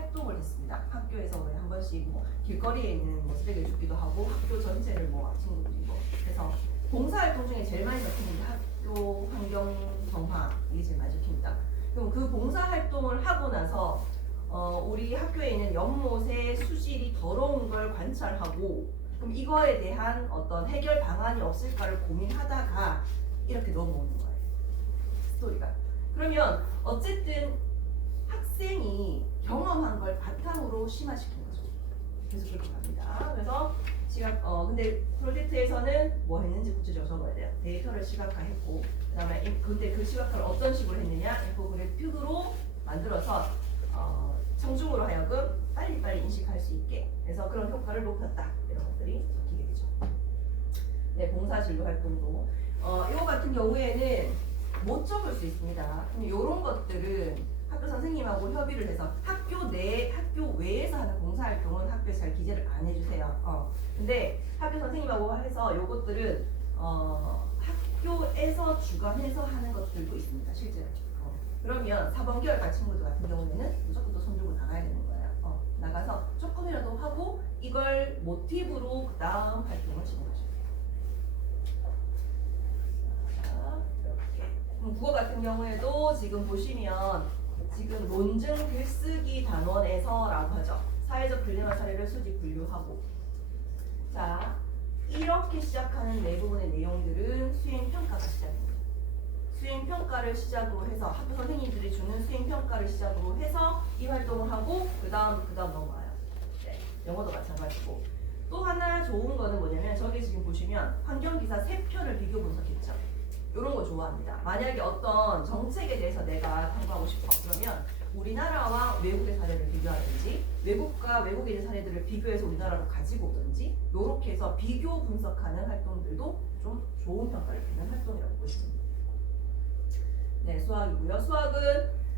활동을 했습니다. 학교에서 왜 한 번씩 뭐 길거리에 있는 뭐 쓰레기를 줍기도 하고 학교 전체를 뭐 친구들이 뭐 해서 봉사활동 중에 제일 많이 적히는 게 학교 환경 정화 이게 제일 많이 적힙니다. 그럼 그 봉사활동을 하고 나서 우리 학교에 있는 연못의 수질이 더러운 걸 관찰하고 그럼 이거에 대한 어떤 해결 방안이 없을까를 고민하다가 이렇게 넘어오는 거예요. 스토리가. 그러면 어쨌든 학생이 경험한 걸 바탕으로 심화시킨 거죠. 그래서 그렇게 갑니다. 그래서 근데 프로젝트에서는 뭐 했는지 구체적으로 적어야 돼요. 데이터를 시각화했고, 그다음에 근데 그 시각화를 어떤 식으로 했느냐? 인포그래픽으로 만들어서 청중으로 하여금 빨리빨리 인식할 수 있게 해서 그런 효과를 높였다. 이런 것들이 적히게 되죠. 네, 봉사 진로 활동도 이거 같은 경우에는 못 적을 수 있습니다. 이런 것들은 학교 선생님하고 협의를 해서 학교 외에서 하는 봉사활동은 학교에서 잘 기재를 안 해주세요. 근데 학교 선생님하고 해서 요것들은 학교에서 주관해서 하는 것들도 있습니다. 실제로. 그러면 4번 계열반 친구들 같은 경우에는 무조건 또 손 들고 나가야 되는 거예요. 나가서 조금이라도 하고 이걸 모티브로 그 다음 활동을 진행하셔야 돼요. 국어 같은 경우에도 지금 보시면 지금 논증 글쓰기 단원에서라고 하죠. 사회적 딜레마 사례를 수집 분류하고 자 이렇게 시작하는 네 부분의 내용들은 수행평가가 시작입니다. 수행평가를 시작으로 해서 학교 선생님들이 주는 수행평가를 시작으로 해서 이 활동을 하고 그 다음 넘어와요. 네, 영어도 마찬가지고 또 하나 좋은 거는 뭐냐면 저기 지금 보시면 환경기사 3편을 비교 분석했죠. 이런 거 좋아합니다. 만약에 어떤 정책에 대해서 내가 탐구하고 싶어 그러면 우리나라와 외국의 사례를 비교하든지 외국과 외국에 있는 사례들을 비교해서 우리나라로 가지고 오든지 이렇게 해서 비교 분석하는 활동들도 좀 좋은 평가를 받는 활동이라고 보시면 됩니다. 네, 수학이고요.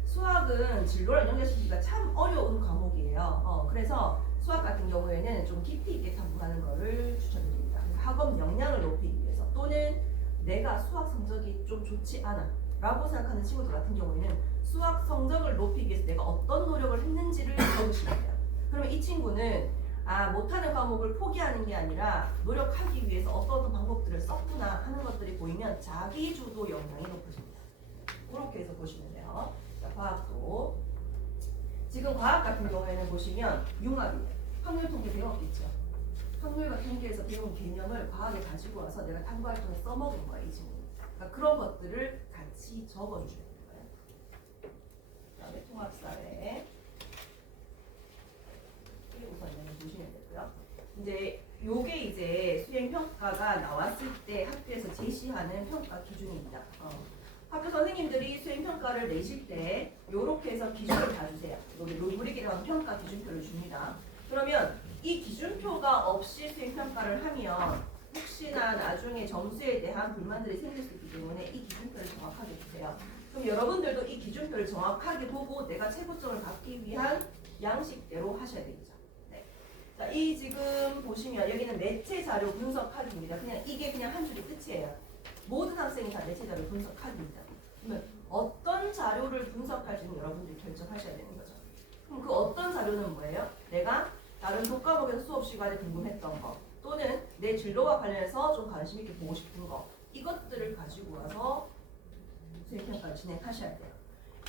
수학은 진로를 연결시키기가 참 어려운 과목이에요. 그래서 수학 같은 경우에는 좀 깊이 있게 탐구하는 것을 추천드립니다. 학업 역량을 높이기 위해서 또는 내가 수학 성적이 좀 좋지 않아 라고 생각하는 친구들 같은 경우에는 수학 성적을 높이기 위해서 내가 어떤 노력을 했는지를 적으시면 돼요. 그러면 이 친구는 못하는 과목을 포기하는 게 아니라 노력하기 위해서 어떤 방법들을 썼구나 하는 것들이 보이면 자기주도 역량이 높아집니다. 그렇게 해서 보시면 돼요. 자, 과학도 지금 과학 같은 경우에는 보시면 융합이에요. 확률 통계 배웠겠죠. 확률과 통계에서 배운 개념을 과학에 가지고 와서 내가 탐구 활동에 써먹은 거야, 이 친구는. 그러니까 그런 것들을 같이 적어주셔야 되는 거예요. 그다음에 통합사회. 이게 우선 보시면 되고요. 이제 요게 이제 수행평가가 나왔을 때 학교에서 제시하는 평가 기준입니다. 학교 선생님들이 수행평가를 내실 때 요렇게 해서 기준을 다 주세요. 여기 루브릭이라는 평가 기준표를 줍니다. 그러면 이 기준표가 없이 수행평가를 하면 혹시나 나중에 점수에 대한 불만들이 생길 수 있기 때문에 이 기준표를 정확하게 주세요. 그럼 여러분들도 이 기준표를 정확하게 보고 내가 최고점을 받기 위한 양식대로 하셔야 되겠죠. 네. 자, 이 지금 보시면 여기는 매체 자료 분석하기입니다. 이게 그냥 한 줄이 끝이에요. 모든 학생이 다 매체 자료 분석하기입니다. 그러면 어떤 자료를 분석할지는 여러분들이 결정하셔야 되는 거죠. 그럼 그 어떤 자료는 뭐예요? 내가 다른 독과목에서 수업 시간에 궁금했던 거 또는 내 진로와 관련해서 좀 관심 있게 보고 싶은 거 이것들을 가지고 와서 수행평가를 진행하셔야 돼요.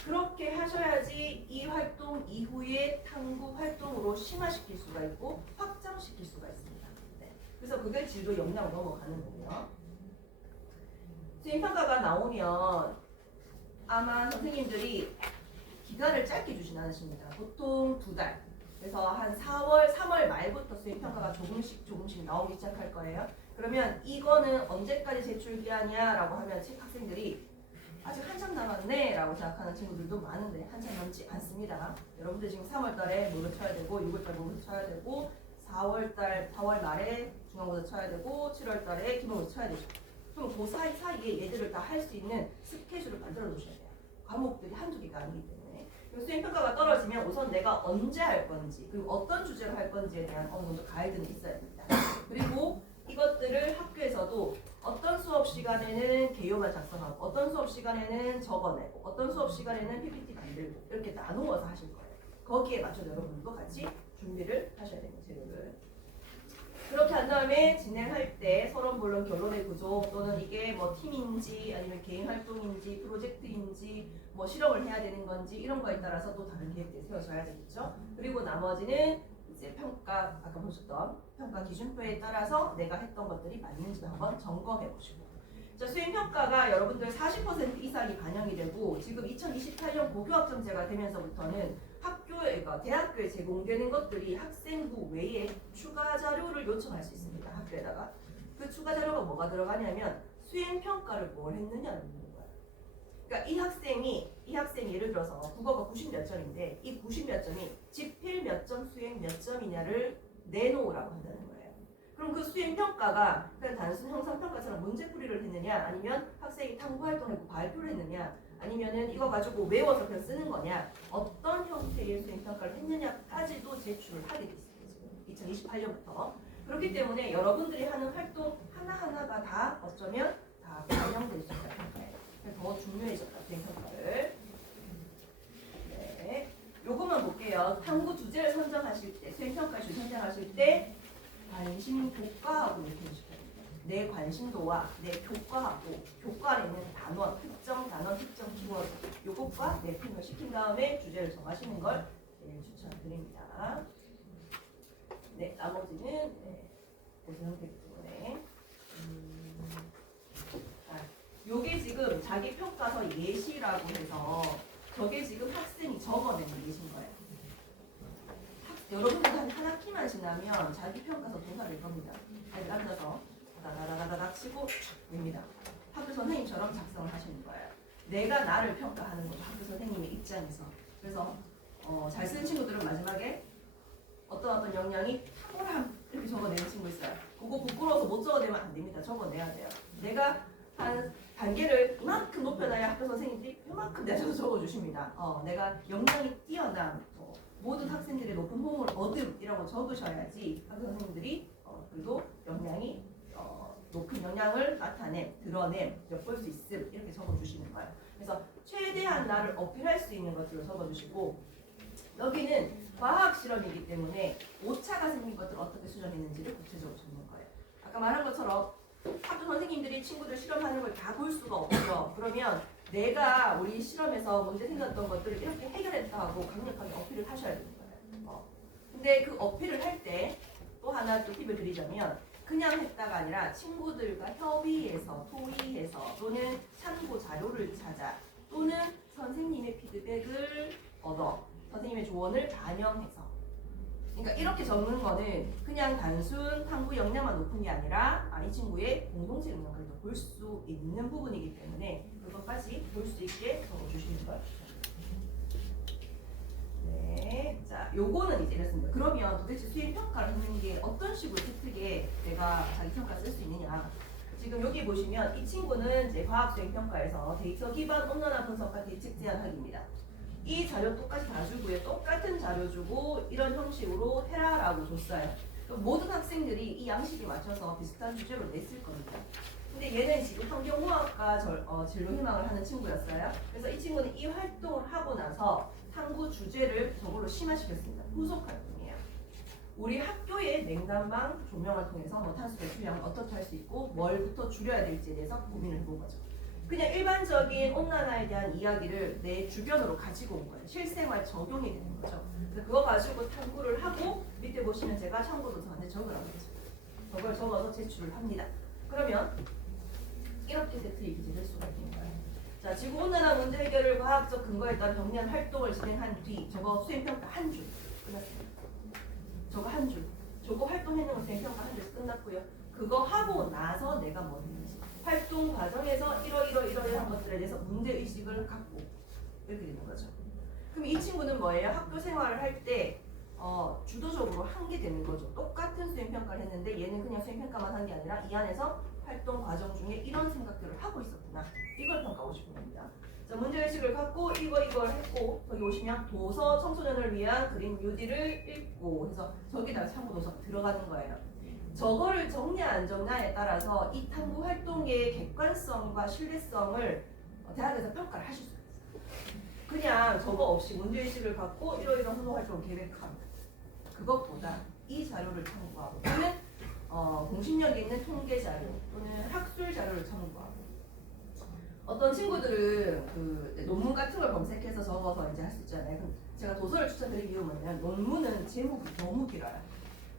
그렇게 하셔야지 이 활동 이후에 탐구 활동으로 심화시킬 수가 있고 확장시킬 수가 있습니다. 네. 그래서 그게 진로 역량으로 넘어가는 거고요. 수행평가가 나오면 아마 선생님들이 기간을 짧게 주진 않으십니다. 보통 2달. 그래서 한 3월 말부터 수행평가가 조금씩 나오기 시작할 거예요. 그러면 이거는 언제까지 제출 기한이야? 라고 하면 학생들이 아직 한참 남았네 라고 생각하는 친구들도 많은데 한참 남지 않습니다. 여러분들 지금 3월 달에 모의고사 쳐야 되고 6월 달에 모의고사 쳐야 되고 4월 말에 중간고사 쳐야 되고 7월 달에 기말고사 쳐야 되죠. 그럼 그 사이에 얘들을 다 할 수 있는 스케줄을 만들어 놓으셔야 돼요. 과목들이 한두 개가 아니기 때문에. 수행평가가 떨어지면 우선 내가 언제 할 건지 그리고 어떤 주제로 할 건지에 대한 어느 정도 가이드는 있어야 됩니다. 그리고 이것들을 학교에서도 어떤 수업 시간에는 개요만 작성하고 어떤 수업 시간에는 적어내고 어떤 수업 시간에는 PPT 만들고 이렇게 나누어서 하실 거예요. 거기에 맞춰서 여러분도 같이 준비를 하셔야 됩니다. 재료를. 그렇게 한 다음에 진행할 때 서론, 본론, 결론의 구조 또는 이게 뭐 팀인지 아니면 개인 활동인지 프로젝트인지 뭐 실험을 해야 되는 건지 이런 거에 따라서 또 다른 계획들이 세워져야 되겠죠. 그리고 나머지는 이제 평가, 아까 보셨던 평가 기준표에 따라서 내가 했던 것들이 맞는지 한번 점검해 보시고. 자, 수행평가가 여러분들 40% 이상이 반영이 되고 지금 2028년 고교학점제가 되면서부터는 학교에, 대학교에 제공되는 것들이 학생부 외에 추가 자료를 요청할 수 있습니다. 학교에다가. 그 추가 자료가 뭐가 들어가냐면 수행평가를 뭘 했느냐를 묻는 거예요. 그러니까 이 학생이 예를 들어서 국어가 90 몇 점인데 이 90 몇 점이 집필 몇 점, 수행 몇 점이냐를 내놓으라고 한다는 거예요. 그럼 그 수행평가가 그냥 단순 형상평가처럼 문제풀이를 했느냐 아니면 학생이 탐구활동을 발표를 했느냐 아니면은 이거 가지고 외워서 그냥 쓰는 거냐 어떤 형태의 수행평가를 했느냐까지도 제출을 하게 돼 있습니다. 지금 2028년부터. 그렇기 때문에 여러분들이 하는 활동 하나하나가 다 어쩌면 다 반영될 수 있다. 더 중요해졌다. 수행평가를. 네, 요것만 볼게요. 탐구 주제를 선정하실 때 수행평가 주 선정하실 때 관심 교과하고 이렇게 해주셔야 됩니다. 내 관심도와 내 교과하고 교과 안에 있는 단원, 특정 단원, 특정 키워드 요것과 매핑을 시킨 다음에 주제를 정하시는 걸 추천드립니다. 네, 나머지는 고생 형태이기 때문에 요게 지금 자기 평가서 예시라고 해서 저게 지금 학생이 적어낸 예시인 거예요. 여러분들 한 학기만 지나면 자기 평가서 동사를 겁니다. 아니 앉아서 다다다다닥 치고 냅니다. 학교 선생님처럼 작성을 하시는 거예요. 내가 나를 평가하는 거죠. 학교 선생님의 입장에서. 그래서 잘 쓰는 친구들은 마지막에 어떤 역량이 탁월함 이렇게 적어내는 친구 있어요. 그거 부끄러워서 못 적어내면 안 됩니다. 적어내야 돼요. 내가 한 단계를 이만큼 높여놔야 학교 선생님들이 이만큼 내셔서 적어주십니다. 내가 역량이 뛰어남 모든 학생들의 높은 호응을 얻음이라고 적으셔야지 학교 선생님들이 그래도 역량이 높은 역량을 나타냄, 드러냄, 엿볼 수 있음 이렇게 적어주시는 거예요. 그래서 최대한 나를 어필할 수 있는 것들을 적어주시고 여기는 과학 실험이기 때문에 오차가 생긴 것들을 어떻게 수정했는지를 구체적으로 적는 거예요. 아까 말한 것처럼 학교 선생님들이 친구들 실험하는 걸 다 볼 수가 없죠. 그러면 내가 우리 실험에서 문제 생겼던 것들을 이렇게 해결했다 하고 강력하게 어필을 하셔야 되는 거예요. 근데 그 어필을 할 때 또 하나 또 팁을 드리자면 그냥 했다가 아니라 친구들과 협의해서 토의해서 또는 참고 자료를 찾아 또는 선생님의 피드백을 얻어 선생님의 조언을 반영해서 그러니까 이렇게 적는 거는 그냥 단순 탐구 역량만 높은 게 아니라 이 친구의 공동체 역량을 더 볼 수 있는 부분이기 때문에 그것까지 볼 수 있게 적어주시는 거예요. 네, 자, 요거는 이제 이렇습니다. 그러면 도대체 수행평가를 하는 게 어떤 식으로 세트게 내가 자기 평가 쓸 수 있느냐? 지금 여기 보시면 이 친구는 이제 과학 수행평가에서 데이터 기반 온난화 분석과 대책 제안하기입니다. 이 자료 똑같이 다 주고요. 똑같은 자료 주고 이런 형식으로 해라라고 줬어요. 모든 학생들이 이 양식에 맞춰서 비슷한 주제로 냈을 겁니다. 근데 얘는 지금 환경공학과 진로 희망을 하는 친구였어요. 그래서 이 친구는 이 활동을 하고 나서 탐구 주제를 저걸로 심화시켰습니다. 후속 활동이에요. 우리 학교의 냉난방 조명을 통해서 뭐 탄소 배출량을 어떻게 할 수 있고 뭘부터 줄여야 될지에 대해서 고민을 해본 거죠. 그냥 일반적인 온난화에 대한 이야기를 내 주변으로 가지고 온 거예요. 실생활 적용이 되는 거죠. 그래서 그거 가지고 탐구를 하고 밑에 보시면 제가 참고도서관에 적으라고 했어요. 그걸 적어서 제출을 합니다. 그러면 이렇게 세트 기재될 수가 있는 거예요. 자, 지구온난화 문제 해결을 과학적 근거에 따른 정리한 활동을 진행한 뒤 저거 수행평가 한 줄 끝났습니다. 저거 한 줄. 저거 활동해놓은 거 수행평가 한 줄 끝났고요. 그거 하고 나서 내가 뭐 했는지 활동 과정에서 이러이러한 것들에 대해서 문제의식을 갖고 이렇게 되는 거죠. 그럼 이 친구는 뭐예요? 학교 생활을 할 때 주도적으로 한 게 되는 거죠. 똑같은 수행평가를 했는데 얘는 그냥 수행평가만 한 게 아니라 이 안에서 활동 과정 중에 이런 생각들을 하고 있었구나. 이걸 평가하고 싶은 겁니다. 자, 문제의식을 갖고 이걸 했고 여기 오시면 도서 청소년을 위한 그림 뮤디를 읽고 해서 저기다가 참고도서 들어가는 거예요. 저거를 정리냐 안 정리냐에 따라서 이 탐구 활동의 객관성과 신뢰성을 대학에서 평가를 하실 수 있어요. 그냥 저거 없이 문제의식을 갖고 이러이러한 후보 활동 계획함. 그것보다 이 자료를 참고하고 또는 공신력이 있는 통계 자료 또는 학술 자료를 참고하고 어떤 친구들은 그 논문 같은 걸 검색해서 적어서 이제 할 수 있잖아요. 그럼 제가 도서를 추천드린 이유는 뭐냐면 논문은 제목이 너무 길어요.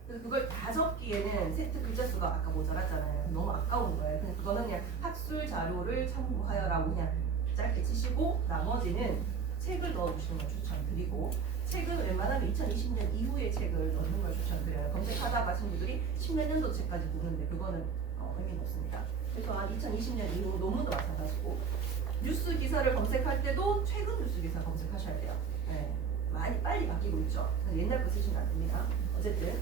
그래서 그걸 다 적기에는 세트 글자 수가 아까 모자랐잖아요. 너무 아까운 거예요. 근데 그거는 그냥 학술 자료를 참고하여라고 그냥 짧게 치시고 나머지는 책을 넣어주시는 걸 추천드리고 책은 웬만하면 2020년 이후의 책을 넣는 걸 추천드려요. 검색하다가 친구들이 10몇 년도 책까지 보는데 그거는 의미가 없습니다. 그래서 한 2020년 이후 논문도 마찬가지고 뉴스 기사를 검색할 때도 최근 뉴스 기사 검색하셔야 돼요. 네. 많이 빨리 바뀌고 있죠. 옛날 거 쓰시면 안 됩니다. 어쨌든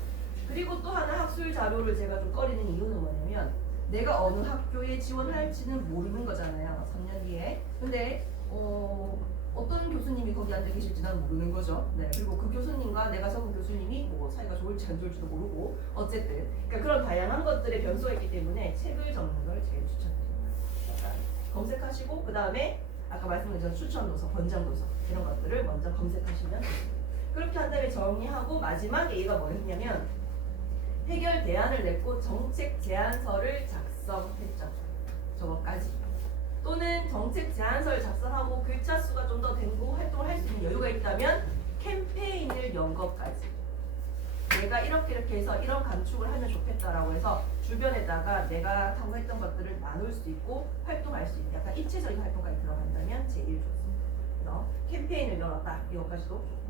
그리고 또 하나 학술 자료를 제가 좀 꺼리는 이유는 뭐냐면 내가 어느 학교에 지원할지는 모르는 거잖아요. 3년 뒤에. 근데 어떤 교수님이 거기 앉아 계실지 난 모르는 거죠. 네. 그리고 그 교수님과 내가 적은 교수님이 뭐 사이가 좋을지 안 좋을지도 모르고 어쨌든 그러니까 그런 다양한 것들의 변수가 있기 때문에 책을 적는 걸 제일 추천드립니다. 검색하시고 그 다음에 아까 말씀드린 추천 도서, 권장 도서 이런 것들을 먼저 검색하시면 됩니다. 그렇게 한 다음에 정리하고 마지막에 얘가 뭐였냐면 해결 대안을 냈고 정책 제안서를 작성했죠. 저거까지. 또는 정책 제안서를 작성하고 글자 수가 좀 더 되고 활동을 할 수 있는 여유가 있다면 캠페인을 연 것까지. 내가 이렇게 해서 이런 감축을 하면 좋겠다라고 해서 주변에다가 내가 탐구했던 것들을 나눌 수 있고 활동할 수 있는 약간 입체적인 활동까지 들어간다면 제일 좋습니다. 그래서 캠페인을 열었다. 이것까지도 좋고.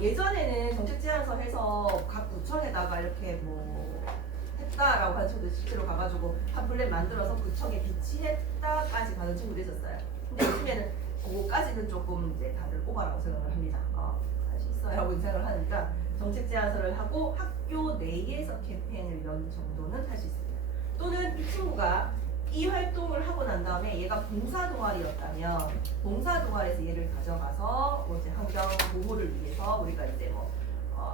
예전에는 정책 제안서 해서 각 구청에다가 이렇게 뭐 했다라고 하는 친구들 실제로 가가지고 팜플렛 만들어서 구청에 비치했다까지 가는 친구도 있었어요. 근데 요즘에는 그거까지는 조금 이제 다들 오바라고 생각을 합니다. 할 수 있어요라고 생각을 하니까 정책 제안서를 하고 학교 내에서 캠페인을 연 정도는 할 수 있습니다. 또는 이 친구가 이 활동을 하고 난 다음에 얘가 봉사 동아리였다면 봉사 동아리에서 얘를 가져가서 뭐 이제 환경 보호를 위해서 우리가 이제 뭐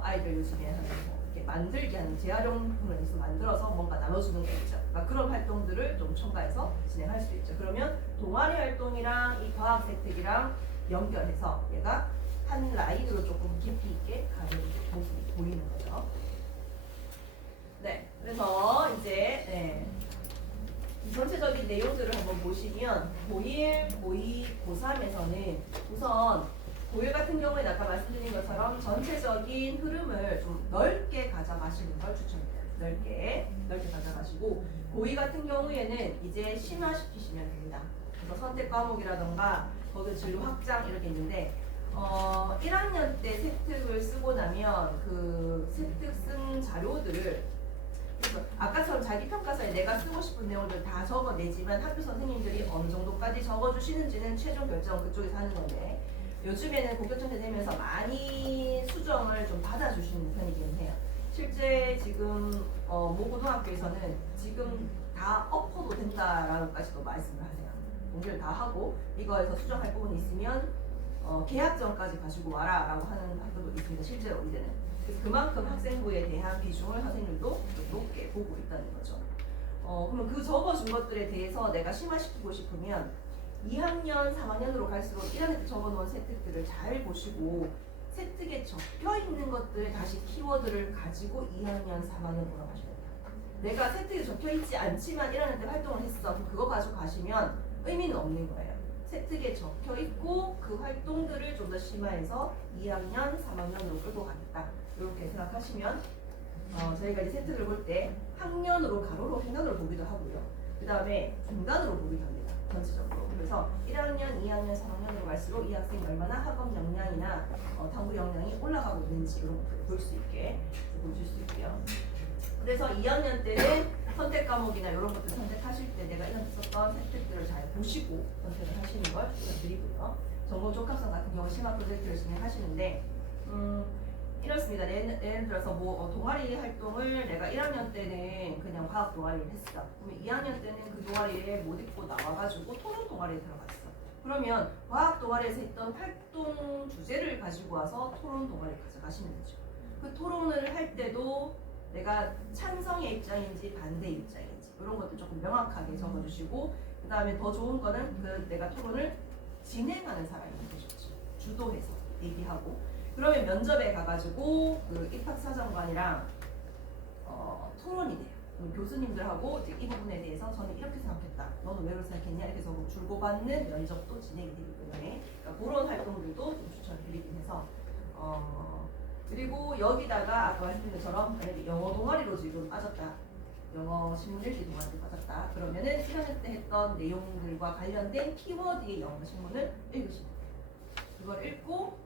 아이들 요즘에 하는 뭐 이렇게 만들기 하는 재활용품을 만들어서 뭔가 나눠주는 거 있죠. 그러니까 그런 활동들을 좀 첨가해서 진행할 수 있죠. 그러면 동아리 활동이랑 이 과학 세특이랑 연결해서 얘가 한 라인으로 조금 깊이 있게 가는 모습이 보이는 거죠. 네, 그래서 이제 이 전체적인 내용들을 한번 보시면 고1, 고2, 고3에서는 우선 고1 같은 경우에 아까 말씀드린 것처럼 전체적인 흐름을 좀 넓게 가져가시는 걸 추천드려요. 넓게 가져가시고 고2 같은 경우에는 이제 심화시키시면 됩니다. 그래서 선택 과목이라던가 거기 진로 확장 이렇게 있는데 1학년 때 세특을 쓰고 나면 그 세특 쓴 자료들을 아까처럼 자기평가서에 내가 쓰고 싶은 내용들 다 적어내지만 학교 선생님들이 어느 정도까지 적어주시는지는 최종 결정은 그쪽에서 하는 건데 요즘에는 고교천대 되면서 많이 수정을 좀 받아주시는 편이긴 해요. 실제 지금 모 고등학교에서는 지금 다 엎어도 된다라고까지도 말씀을 하세요. 공개를 다 하고 이거에서 수정할 부분이 있으면 계약 전까지 가지고 와라 라고 하는 학교도 있습니다. 실제로 이제는. 그래서 그만큼 학생부에 대한 비중을 선생님도 좀 높게 보고 있다는 거죠. 그러면 그 적어준 것들에 대해서 내가 심화시키고 싶으면 2학년, 3학년으로 갈수록 1학년 때 적어놓은 세특들을 잘 보시고 세특에 적혀있는 것들 다시 키워드를 가지고 2학년, 3학년으로 가셔야 돼요. 내가 세특에 적혀있지 않지만 1학년 때 활동을 했어. 그럼 그거 가지고 가시면 의미는 없는 거예요. 세특에 적혀있고 그 활동들을 좀 더 심화해서 2학년, 3학년으로 끌고 가겠다. 이렇게 생각하시면 저희가 이제 세특을 볼 때 학년으로 가로로 행간으로 보기도 하고요. 그 다음에 중단으로 보기도 합니다. 전체적으로. 그래서 1학년, 2학년, 3학년으로 갈수록 이 학생이 얼마나 학업 역량이나 탐구 역량이 올라가고 있는지 이런 것들을 볼 수 있게 보실 수 있고요. 그래서 2학년 때는 선택 과목이나 이런 것들 선택하실 때 내가 이런 썼던 세특들을 잘 보시고 선택을 하시는 걸 추천드리고요. 전공 적합성 같은 경우 심화 프로젝트를 진행하시는데 이렇습니다. 예를 들어서 뭐 동아리 활동을 내가 1학년 때는 그냥 과학 동아리를 했어. 그러면 2학년 때는 그 동아리에 못 입고 나와가지고 토론 동아리에 들어갔어. 그러면 과학 동아리에서 했던 활동 주제를 가지고 와서 토론 동아리를 가져가시면 되죠. 그 토론을 할 때도 내가 찬성의 입장인지 반대의 입장인지 이런 것도 조금 명확하게 적어주시고 그 다음에 더 좋은 거는 그 내가 토론을 진행하는 사람이 되셨죠. 주도해서 얘기하고. 그러면 면접에 가가지고 그 입학사정관이랑 토론이 돼요. 교수님들하고 이제 이 부분에 대해서 저는 이렇게 생각했다. 너는 왜 그렇게 생각했냐? 이렇게 해서 줄고받는 면접도 진행이 되기 때문에 그러니까 그런 활동들도 좀 추천드리긴 해서 그리고 여기다가 아까 말씀드린 것처럼 만약에 영어 동아리로 지금 빠졌다. 영어 신문 읽기 동아리로 빠졌다. 그러면은 1학년 때 했던 내용들과 관련된 키워드의 영어 신문을 읽으시면 돼요. 그걸 읽고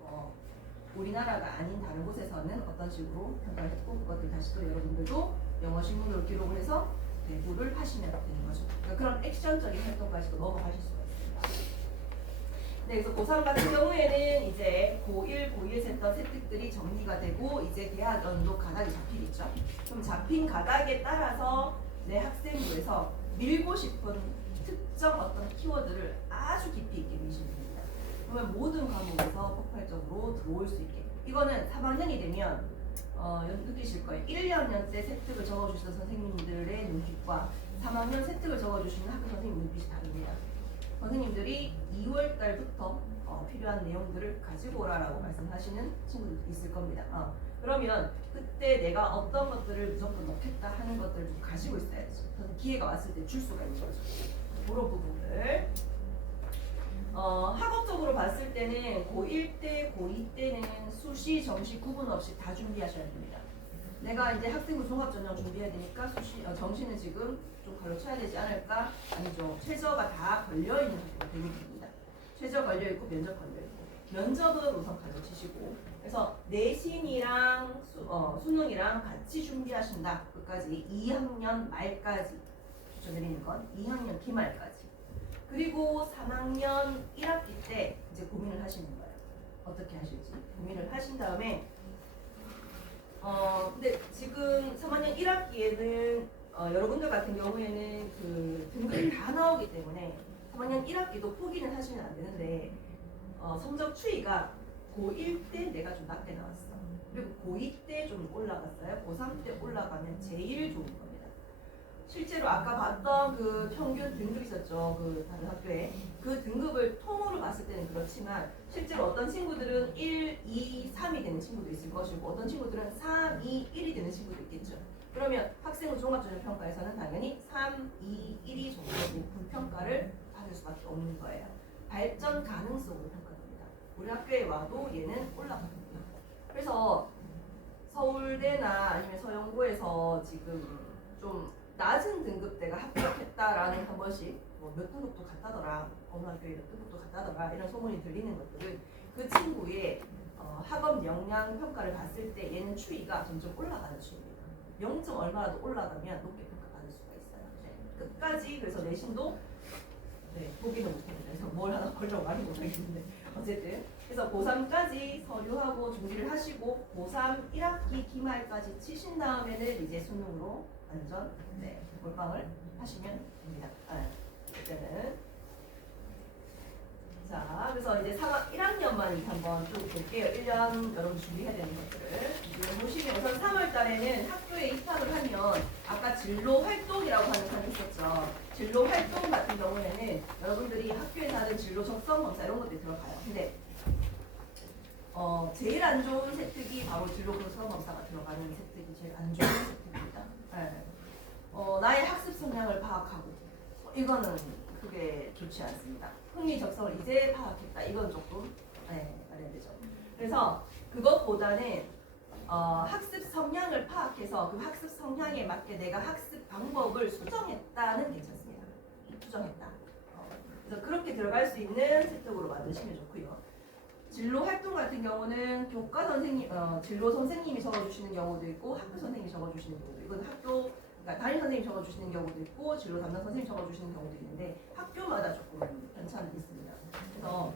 우리나라가 아닌 다른 곳에서는 어떤 식으로 평가를 했고 그것들 다시 또 여러분들도 영어 신문으로 기록을 해서 대부를 하시면 되는 거죠. 그러니까 그런 액션적인 활동까지도 넘어가실 수가 있습니다. 네, 그래서 고3 같은 경우에는 이제 고1, 고2에서 했던 세특들이 정리가 되고 이제 대학 연도 가닥이 잡히겠죠. 그럼 잡힌 가닥에 따라서 내 학생부에서 밀고 싶은 특정 어떤 키워드를 아주 깊이 있게 미시면 됩니다. 그러면 모든 과목에서 폭발적으로 들어올 수 있게. 이거는 3학년이 되면 느끼실 거예요. 1, 2학년 때 세특을 적어주시던 선생님들의 눈빛과 3학년 세특을 적어주시는 학교 선생님 눈빛이 다릅니다. 선생님들이 2월 달부터 필요한 내용들을 가지고 오라라고 말씀하시는 친구들도 있을 겁니다. 그러면 그때 내가 어떤 것들을 무조건 넣겠다 하는 것들을 좀 가지고 있어야지. 기회가 왔을 때 줄 수가 있는 거죠. 그런 부분들. 학업적으로 봤을 때는 고1 때, 고2 때는 수시, 정시 구분 없이 다 준비하셔야 됩니다. 내가 이제 학생부 종합전형 준비해야 되니까 정시는 지금 좀 가르쳐야 되지 않을까? 아니죠. 최저가 다 걸려있는 대목입니다. 최저 걸려있고 면접 걸려있고 면접은 우선 가르치시고 그래서 내신이랑 수능이랑 같이 준비하신다. 끝까지 2학년 말까지 추천드리는 건 2학년 기말까지 그리고 3학년 1학기 때 이제 고민을 하시는 거예요. 어떻게 하실지 고민을 하신 다음에 근데 지금 3학년 1학기에는 여러분들 같은 경우에는 그 등급이 다 나오기 때문에 3학년 1학기도 포기는 하시면 안 되는데 성적 추이가 고1 때 내가 좀 낮게 나왔어. 그리고 고2 때 좀 올라갔어요. 고3 때 올라가면 제일 좋은 겁니다. 실제로 아까 봤던 그 평균 등급 있었죠. 그 다른 학교에 그 등급을 통으로 봤을 때는 그렇지만 실제로 어떤 친구들은 1, 2, 3이 되는 친구도 있을 것이고 어떤 친구들은 3, 2, 1이 되는 친구도 있겠죠. 그러면 학생부 종합전형평가에서는 당연히 3, 2, 1이 정도 높은 평가를 받을 수밖에 없는 거예요. 발전 가능성으로 평가됩니다. 우리 학교에 와도 얘는 올라갑니다. 그래서 서울대나 아니면 서영고에서 지금 좀 낮은 등급대가 합격했다라는 한 번씩 몇 등급도 같다더라, 어느 학교에 몇 등급도 같다더라 이런 소문이 들리는 것들은 그 친구의 학업 역량 평가를 봤을 때 얘는 추이가 점점 올라가는 추이입니다. 0점 얼마라도 올라가면 높게 평가받을 수가 있어요. 네. 끝까지 그래서 내신도 보기는 못합니다. 그래서 뭘 하나 걸려고 많이 못하겠는데 어쨌든 그래서 고3까지 서류하고 준비를 하시고 고3 1학기 기말까지 치신 다음에는 이제 수능으로 완전 몰빵을 하시면 됩니다. 이제는 자 그래서 이제 1학년만 이제 한번 쭉 볼게요. 1년 여러분 준비해야 되는 것들을 지금 보시면 우선 3월달에는 학교에 입학을 하면 아까 진로 활동이라고 하는 칸이 있었죠. 진로 활동 같은 경우에는 여러분들이 학교에서 하는 진로 적성 검사 이런 것들이 들어가요. 근데 제일 안 좋은 세특이 바로 진로 적성 검사가 들어가는 세특이 제일 안 좋은 세특입니다. 나의 학습 성향을 파악하고 이거는 그게 좋지 않습니다. 흥미 적성을 이제 파악했다. 이건 조금 말해야 되죠. 그래서 그것보다는 학습 성향을 파악해서 그 학습 성향에 맞게 내가 학습 방법을 수정했다는 괜찮습니다. 수정했다. 그래서 그렇게 들어갈 수 있는 세특으로 만드시면 좋고요. 진로 활동 같은 경우는 교과 선생님, 진로 선생님이 적어주시는 경우도 있고 학교 선생님이 적어주시는 경우도 있고 이건 학교 그러니까 담임 선생님이 적어주시는 경우도 있고 진로 담당 선생님이 적어주시는 경우도 있는데 학교마다 조금 편차는 있습니다. 그래서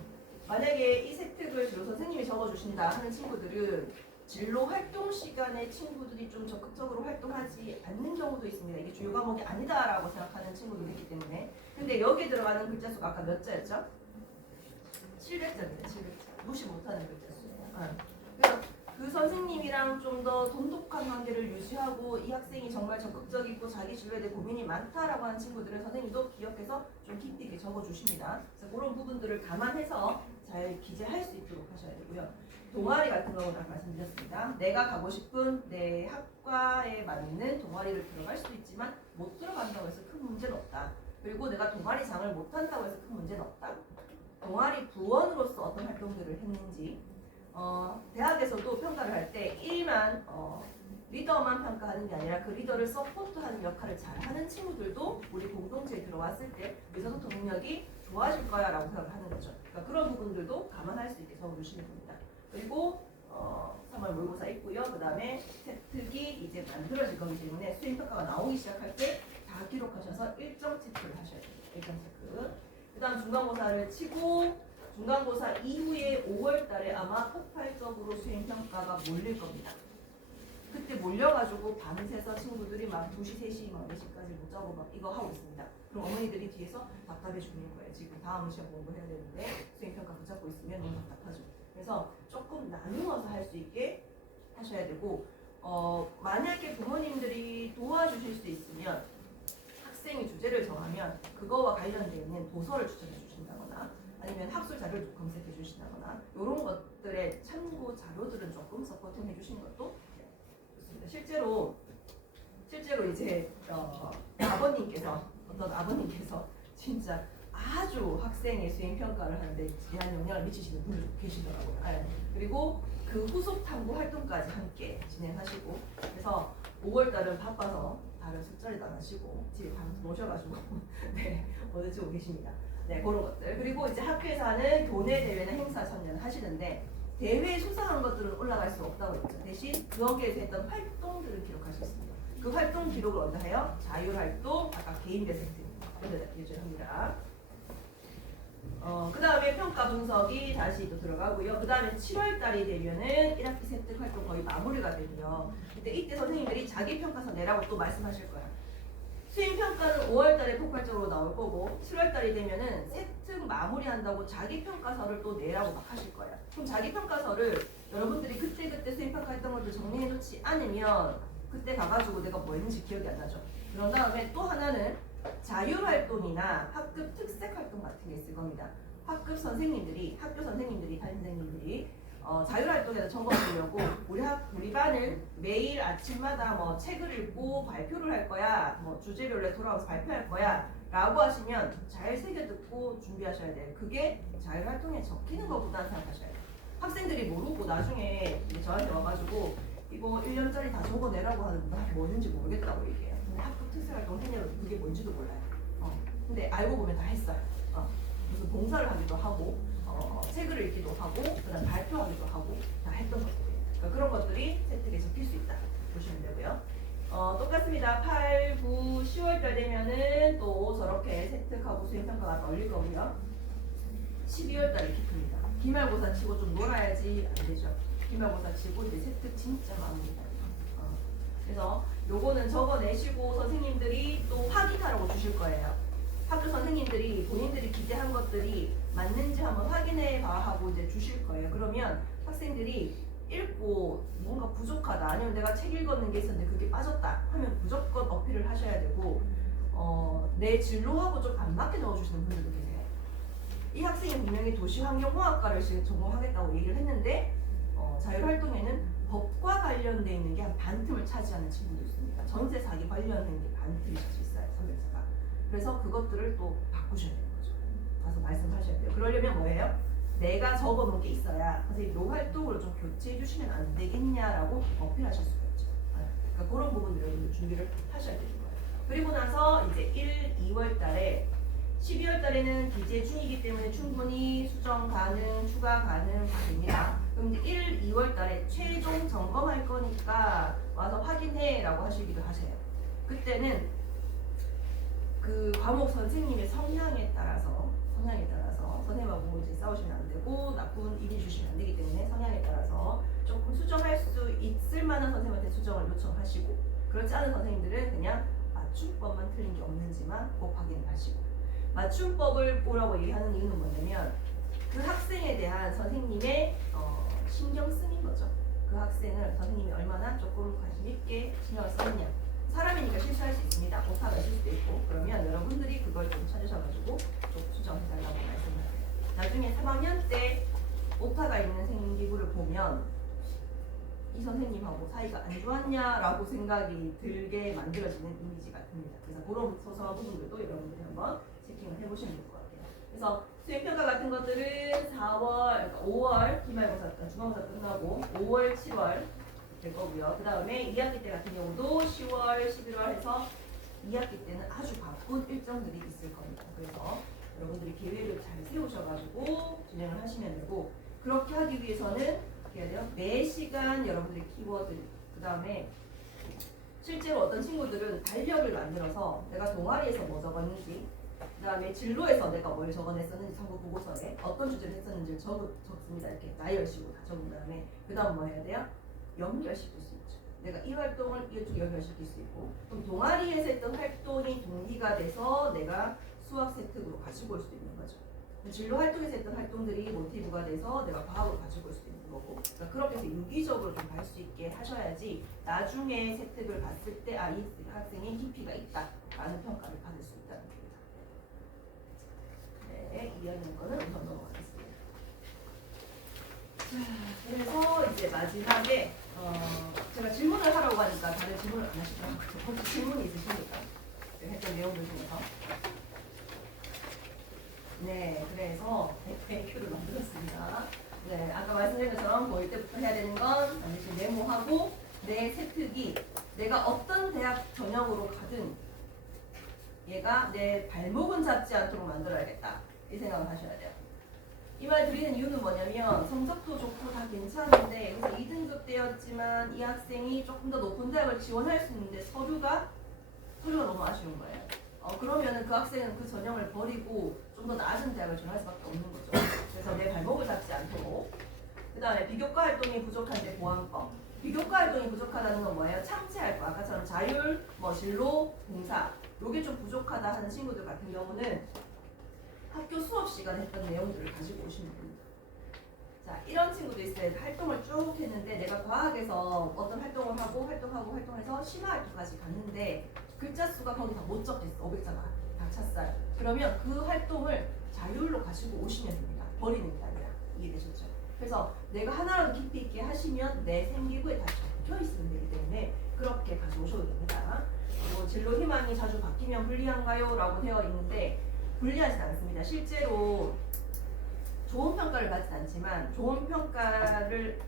만약에 이 세특을 진로 선생님이 적어주신다 하는 친구들은 진로 활동 시간에 친구들이 좀 적극적으로 활동하지 않는 경우도 있습니다. 이게 주요 과목이 아니다라고 생각하는 친구들이 있기 때문에 근데 여기에 들어가는 글자 수가 아까 몇 자였죠? 700자입니다. 700자. 무시 못하는 글자 수예요. 그래서 그 선생님이랑 학생이랑 좀 더 돈독한 관계를 유지하고 이 학생이 정말 적극적이고 자기 진로에 대해 고민이 많다라고 하는 친구들은 선생님도 기억해서 좀 깊이 있게 적어주십니다. 그래서 그런 부분들을 감안해서 잘 기재할 수 있도록 하셔야 되고요. 동아리 같은 경우는 아까 말씀드렸습니다. 내가 가고 싶은 내 학과에 맞는 동아리를 들어갈 수도 있지만 못 들어간다고 해서 큰 문제는 없다. 그리고 내가 동아리장을 못한다고 해서 큰 문제는 없다. 동아리 부원으로서 어떤 활동들을 했는지 대학에서도 평가를 할 때 일만 리더만 평가하는 게 아니라 그 리더를 서포트하는 역할을 잘하는 친구들도 우리 공동체에 들어왔을 때 의사소통 능력이 좋아질 거야 라고 생각을 하는 거죠. 그러니까 그런 부분들도 감안할 수 있게 적어주시면 됩니다. 그리고 3월 모의고사 있고요. 그 다음에 세특이 이제 만들어질 거기 때문에 수행평가가 나오기 시작할 때 다 기록하셔서 일정 체크를 하셔야 돼요. 일정 체크. 그 다음 중간고사를 치고 중간고사 이후에 5월 달에 아마 폭발적으로 수행평가가 몰릴 겁니다. 그때 몰려가지고 밤새서 친구들이 막 2시, 3시, 막 4시까지 못 자고 막 이거 하고 있습니다. 그럼 어머니들이 뒤에서 답답해 죽는 거예요. 지금 다음 시험 공부해야 되는데 수행평가 붙잡고 있으면 너무 답답하죠. 그래서 조금 나누어서 할 수 있게 하셔야 되고 만약에 부모님들이 도와주실 수 있으면 학생이 주제를 정하면 그거와 관련되어 있는 도서를 추천해 주신다거나 아니면 학술 자료를 검색해 주신다거나 이런 것들의 참고 자료들은 조금 서포팅 해주시는 것도 좋습니다. 실제로 이제 어떤 아버님께서 진짜 아주 학생의 수행 평가를 하는데 대한 영향을 미치시는 분들도 계시더라고요. 그리고 그 후속 탐구 활동까지 함께 진행하시고 그래서 5월달은 바빠서 다른 술자리도 안 하시고 집에 방송 모셔가지고 네 어디 오고 계십니다. 네 그런 것들 그리고 이제 학교에서 하는 교내 대회나 행사 참여를 하시는데 대회에 수상한 것들은 올라갈 수 없다고 했죠. 대신 거기에서 했던 활동들을 기록할 수 있습니다. 그 활동 기록을 언제 해요? 자율활동, 아까 개인 베스트 예정합니다. 그 다음에 평가 분석이 다시 또 들어가고요. 그 다음에 7월달이 되면은 1학기 세특 활동 거의 마무리가 되고요. 이때 선생님들이 자기 평가서 내라고 또 말씀하실 거예요. 수행 평가는 5월달에 폭발적으로 나올 거고 7월달이 되면은 세특 마무리한다고 자기 평가서를 또 내라고 막 하실 거예요. 그럼 자기 평가서를 여러분들이 그때 수행 평가했던 것들 정리해 놓지 않으면 그때 가가지고 내가 뭐 했는지 기억이 안 나죠. 그런 다음에 또 하나는 자율활동이나 학급 특색활동 같은 게 있을 겁니다. 학교 선생님들이 담임 선생님들이 자율활동에서 점검하려고 우리 반을 매일 아침마다 뭐 책을 읽고 발표를 할 거야, 뭐 주제별로 돌아와서 발표할 거야 라고 하시면 잘 새겨 듣고 준비하셔야 돼요. 그게 자율활동에 적히는 것보다는 생각하셔야 돼요. 학생들이 모르고 나중에 저한테 와가지고 이거 1년짜리 다 적어내라고 하는데 나 뭐는지 모르겠다고 얘기해요. 근데 학급 특색활동 했냐고 그게 뭔지도 몰라요. 근데 알고 보면 다 했어요. 무슨 봉사를 하기도 하고 책을 읽기도 하고 그다음 발표하기도 하고 다 했던 것들이에요. 그러니까 그런 것들이 세특에 적힐 수 있다 보시면 되고요. 똑같습니다. 8, 9, 10월달 되면은 또 저렇게 세특하고 수행평가가 널릴 거고요. 12월달에 기쁩니다. 기말고사 치고 좀 놀아야지 안 되죠. 기말고사 치고 이제 세특 진짜 많습니다. 그래서 요거는 적어내시고 선생님들이 또 확인하라고 주실 거예요. 학교 선생님들이 본인들이 기재한 것들이 맞는지 한번 확인해 봐 하고 이제 주실 거예요. 그러면 학생들이 읽고 뭔가 부족하다 아니면 내가 책 읽었는 게 있었는데 그게 빠졌다 하면 무조건 어필을 하셔야 되고 내 진로하고 좀 안 맞게 적어주시는 분들도 계세요. 이 학생이 분명히 도시환경공학과를 지금 전공하겠다고 얘기를 했는데 자율활동에는 법과 관련돼 있는 게 한 반틈을 차지하는 친구도 있습니다. 전세 사기 관련된 게 반틈이 될 수 있어요. 선별사가. 그래서 그것들을 또 바꾸셔야 되는 거죠. 가서 말씀하셔야 돼요. 그러려면 뭐예요? 내가 적어놓은 게 있어야 선생님 요 활동으로 좀 교체해 주시면 안 되겠냐라고 어필하실 수가 있죠. 그러니까 그런 부분들을 준비를 하셔야 되는 거예요. 그리고 나서 이제 1, 2월 달에 12월 달에는 기재 중이기 때문에 충분히 수정 가능, 추가 가능 됩니다. 그럼 이제 1, 2월 달에 최종 점검할 거니까 와서 확인해 라고 하시기도 하세요. 그때는 그 과목 선생님의 성향에 따라서 선생님하고 이제 싸우시면 안 되고 나쁜 일이 주시면 안 되기 때문에 성향에 따라서 조금 수정할 수 있을 만한 선생님한테 수정을 요청하시고 그렇지 않은 선생님들은 그냥 맞춤법만 틀린 게 없는지만 꼭 확인을 하시고 맞춤법을 보라고 얘기하는 이유는 뭐냐면 그 학생에 대한 선생님의 신경 쓰는 거죠. 그 학생을 선생님이 얼마나 조금 관심 있게 신경을 썼느냐. 사람이니까 실수할 수 있습니다. 오타가 있을 수도 있고. 그러면 여러분들이 그걸 좀 찾으셔가지고 좀 수정해달라고 말씀하세요. 나중에 3학년 때 오타가 있는 생기부를 보면 이 선생님하고 사이가 안 좋았냐라고 생각이 들게 만들어지는 이미지 같습니다. 그래서 그런 소소한 부분들도 여러분들이 한번 체킹을 해보시면 될 것 같아요. 그래서 수행평가 같은 것들은 4월, 그러니까 5월 기말고사, 중간고사 끝나고 5월, 7월 될 거고요. 그 다음에 2학기 때 같은 경우도 10월, 11월 해서 2학기 때는 아주 바쁜 일정들이 있을 겁니다. 그래서 여러분들이 계획을 잘 세우셔가지고 진행을 하시면 되고, 그렇게 하기 위해서는 어떻게 해야 돼요? 매 시간 여러분들의 키워드, 그 다음에 실제로 어떤 친구들은 달력을 만들어서 내가 동아리에서 뭐 적었는지, 그 다음에 진로에서 내가 뭘 적어냈었는지 참고 보고서에 어떤 주제를 했었는지를 적습니다. 이렇게 나열식으로 다 적은 다음에 그 다음 뭐 해야 돼요? 연결시킬 수 있죠. 내가 이 활동을 이쪽 연결시킬 수 있고, 그럼 동아리에서 했던 활동이 동기가 돼서 내가 수학 세특으로 가지고 올 수도 있는 거죠. 진로 활동에서 했던 활동들이 모티브가 돼서 내가 과학으로 가지고 올 수도 있는 거고, 그러니까 그렇게 해서 유기적으로 좀 갈 수 있게 하셔야지 나중에 세특을 봤을 때 이 학생이 깊이가 있다라는 평가를 받을 수 있다는 겁니다. 네, 이해하는 거는 우선 넘어가겠습니다. 자, 그래서 이제 마지막에 제가 질문을 하라고 하니까 다들 질문을 안 하시더라고요. 혹시 질문이 있으십니까? 했던 내용들 중에서. 네, 그래서 FAQ를 만들었습니다. 네, 아까 말씀드린 것처럼 고1 때부터 해야 되는 건 반드시 메모하고, 내 세특이 내가 어떤 대학 전형으로 가든 얘가 내 발목은 잡지 않도록 만들어야겠다, 이 생각을 하셔야 돼요. 이 말 드리는 이유는 뭐냐면, 성적도 좋고 다 괜찮은데 그래서 2등급 때였지만 이 학생이 조금 더 높은 대학을 지원할 수 있는데 서류가 너무 아쉬운 거예요. 그러면은 그 학생은 그 전형을 버리고 좀 더 낮은 대학을 지원할 수밖에 없는 거죠. 그래서 내 발목을 잡지 않도록. 그 다음에 비교과 활동이 부족한데 보완법. 비교과 활동이 부족하다는 건 뭐예요? 참체 활동. 아까처럼 자율, 진로, 봉사. 요게 좀 부족하다 하는 친구들 같은 경우는 학교 수업 시간에 했던 내용들을 가지고 오시면 됩니다. 자, 이런 친구도 있어요. 활동을 쭉 했는데 내가 과학에서 어떤 활동을 하고 활동해서 심화 활동까지 갔는데 글자 수가 거기 다 못 적겠어. 500자가 다 찼어요. 그러면 그 활동을 자율로 가지고 오시면 됩니다. 버리는 게 아니라. 이해되셨죠? 그래서 내가 하나라도 깊이 있게 하시면 내 생기부에 다 적혀 있으면 되기 때문에 그렇게 가져오셔도 됩니다. 그리고 진로 희망이 자주 바뀌면 불리한가요? 라고 되어 있는데 불리하진 않습니다. 실제로 좋은 평가를 받진 않지만 좋은 평가를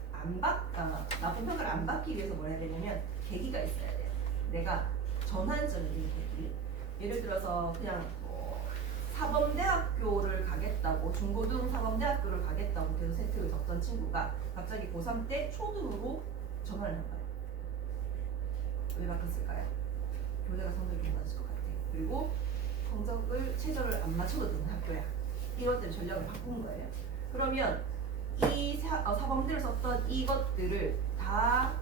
나쁜 평가를 안 받기 위해서 뭘 해야 되냐면 계기가 있어야 돼요. 내가 전환점이 되는 계기. 예를 들어서 그냥 사범대학교를 가겠다고, 중고등 사범대학교를 가겠다고 계속 세특을 적던 친구가 갑자기 고3 때 초등으로 전환을 한 거예요. 왜 바꿨을까요? 교재가 성적이 좀 낮을 것 같아. 그리고 성적을 최저를 안 맞춰도 되는 학교야. 이것 때문에 전략을 바꾼 거예요. 그러면 이 사범대를 썼던 이것들을 다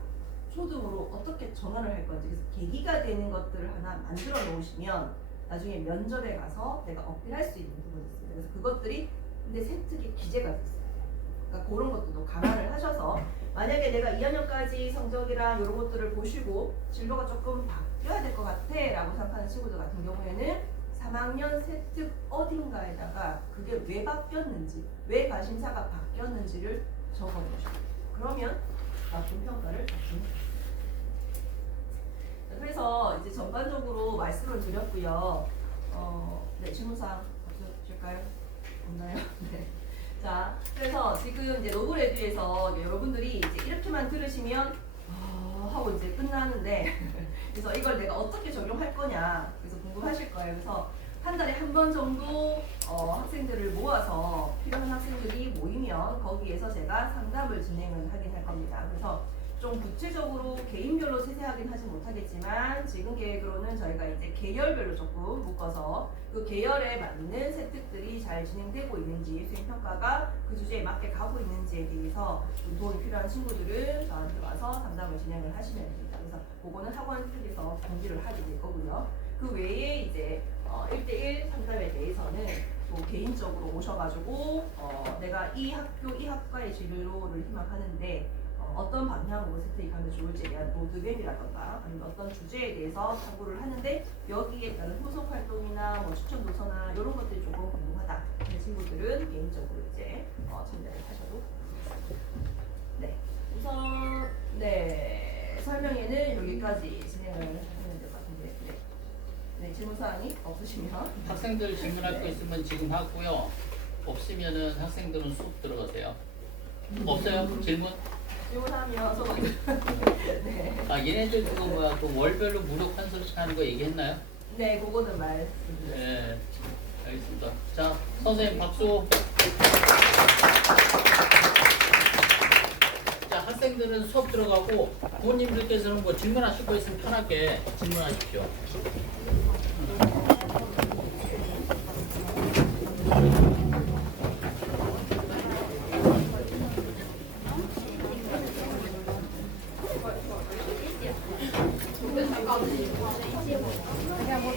초등으로 어떻게 전환을 할 건지, 그래서 계기가 되는 것들을 하나 만들어 놓으시면 나중에 면접에 가서 내가 어필할 수 있는 부분이 있습니다. 그래서 그것들이 근데 세특의 기재가 됐어요. 그러니까 그런 것도 감안을 하셔서, 만약에 내가 2학년까지 성적이랑 이런 것들을 보시고 진로가 조금 바뀌어야 될 것 같아 라고 생각하는 친구들 같은 경우에는 3학년 세특 어딘가에다가 그게 왜 바뀌었는지, 왜 관심사가 바뀌었는지를 적어놓으셔야 돼요. 그러면 나쁜 평가를 받는 거예요. 그래서 이제 전반적으로 말씀을 드렸고요. 네, 질문사항 없으실까요? 없나요? 네. 자, 그래서 지금 이제 로브레드에서 여러분들이 이제 이렇게만 들으시면 하고 이제 끝나는데 그래서 이걸 내가 어떻게 적용할 거냐, 그래서 궁금하실 거예요. 그래서 한 달에 한 번 정도 학생들을 모아서 필요한 학생들이 모이면 거기에서 제가 상담을 진행을 하긴 할 겁니다. 그래서 좀 구체적으로 개인별로 세세하긴 하지 못하겠지만 지금 계획으로는 저희가 이제 계열별로 조금 묶어서 그 계열에 맞는 세특들이 잘 진행되고 있는지, 수행평가가 그 주제에 맞게 가고 있는지에 대해서 좀 도움이 필요한 친구들은 저한테 와서 상담을 진행을 하시면 됩니다. 그래서 그거는 학원 측에서 공지를 하게 될 거고요. 그 외에 이제 1대1 상담에 대해서는 또 개인적으로 오셔가지고 내가 이 학교, 이 학과의 진로를 희망하는데 어떤 방향으로 채택하면 좋을지에 대한 로드맵이라던가 아니면 어떤 주제에 대해서 탐구를 하는데 여기에 따른 후속 활동이나 뭐 추천 도서나 이런 것들이 조금 궁금하다 하는 친구들은 개인적으로 이제 참여를 하셔도 네. 우선 네 설명회는 여기까지 진행을 하면 될 것 같은데 네, 질문사항이 없으시면 학생들 질문할 거 있으면 지금 하고요. 없으면은 학생들은 수업 들어가세요. 없어요? 질문? 질문하면 수업 네. 아 얘네들 그거 뭐야 또 월별로 무료 컨설팅 하는 거 얘기했나요? 네, 그거는 말씀드렸습니다. 네, 알겠습니다. 자, 선생님 박수. 자, 학생들은 수업 들어가고 부모님들께서는 뭐 질문하실 거 있으면 편하게 질문하십시오. 그냥 뭐